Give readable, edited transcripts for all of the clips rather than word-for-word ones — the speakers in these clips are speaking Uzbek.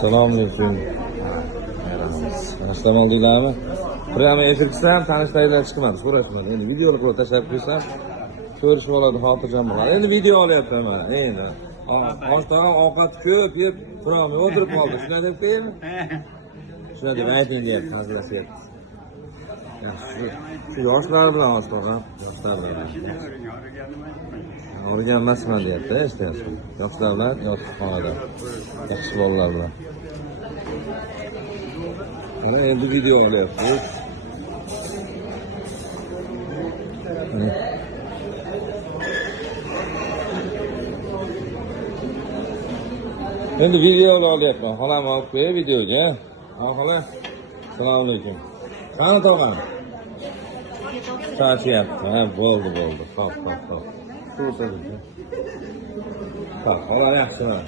Selamünaleyküm. Tanıştam oldinglarmi? Prima efirkisam tanishlaylar chiqmadi, so'rashmadi. Endi videoni qilib tashlab qo'ysam, ko'rishib oladi, xotirjam bo'ladi. Endi video olyapman mana. Endi oshdan ovqat ko'p yeb, prima o'tirib qoldi. Shuna deb qo'yaymi? Shuna deb ayting deyapti, hazillashyapti. Shu yoshlar bilan oshqolgan, yoshlar bilan. O'rganmasman deyapti, eshitayapsiz. Yoshlar bilan yotoqxonada. Yaxshi bolalar bilan. Mana endi video olyapmiz. Endi video olyapman. Xolam olib qo'y videoga. Xola. Assalomu alaykum. Qani tog'am? Charchyapti. Ha, bo'ldi. Xo'p. Xo'p, xola yaxshimi?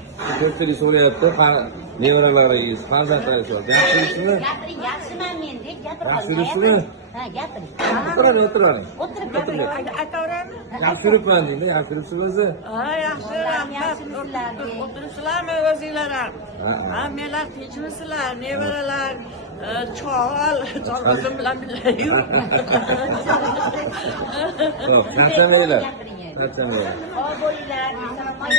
Ko'pchilik so'rayapti, nevaralaringiz, farzandlaringiz bor. Yaxshimisizmi? Gapiring, yaxshiman men deb gapirib Yaxshimisizmi? Ha, gapiring. O'tiring. O'tirib gapiring. Yaxshi yuribman deydi, yaxshi yuribsizmi? Ha, yaxshi. Yaxshimisizlar deb. O'tiribsizlarmi o'zinglar ham? Ha, menlar tinchmisizlar? Nevaralar, chol bilan birga yur. Xo'p, charchamanglar. Sog' bo'linglar.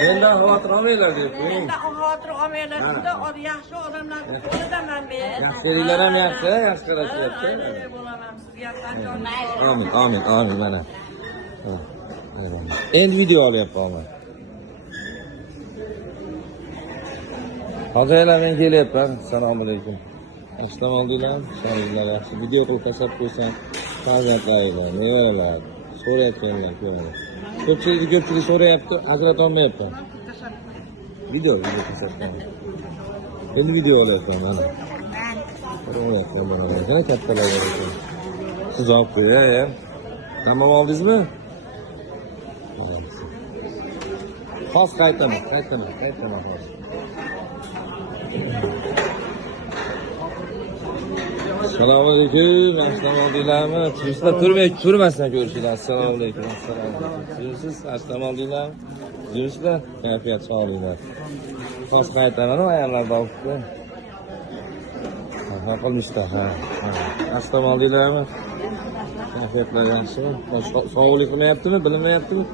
Mendan xavotir olmanglar deyapti. Mendan xavotir olmanglar. Juda yaxshi odamlar qo'lidaman men. Yaxshiliklar ham yaxshi qarashyapti. Bo'laman sizga qanday. Amin mana. Endi video olyapman. Hozirlar men kelyapman. Assalomu alaykum. Assalomu oldinglar. Sog'liklar yaxshi. Video qilib tashlab qo'ysam, farzandlaringlar, nevaralar so'rayotganlar ko'radi. Ko'pchilik so'rayapti, ajrata olmayapman. Video tashlab. Endi video olyapman mana. Olyapman mana. Kattalar ekan. Siz olib qo'ying. Tamom oldingizmi? Xos qaytaman. Assalomu alaykum. Assalomu oldinglarmi? Sizlar turmasdan ko'rishinglar. Assalomu alaykum. Siz assalomu oldinglarmi? Sizlar kayfiyat sog'lig'inglar. Xos qaytaman, ayollarni olibdi. Ha, qilmishda, ha. Assalomu oldinglarmi? Kayfiyatlar yaxshimi? Sog'lik qilmayaptimi, bilmayaptimi?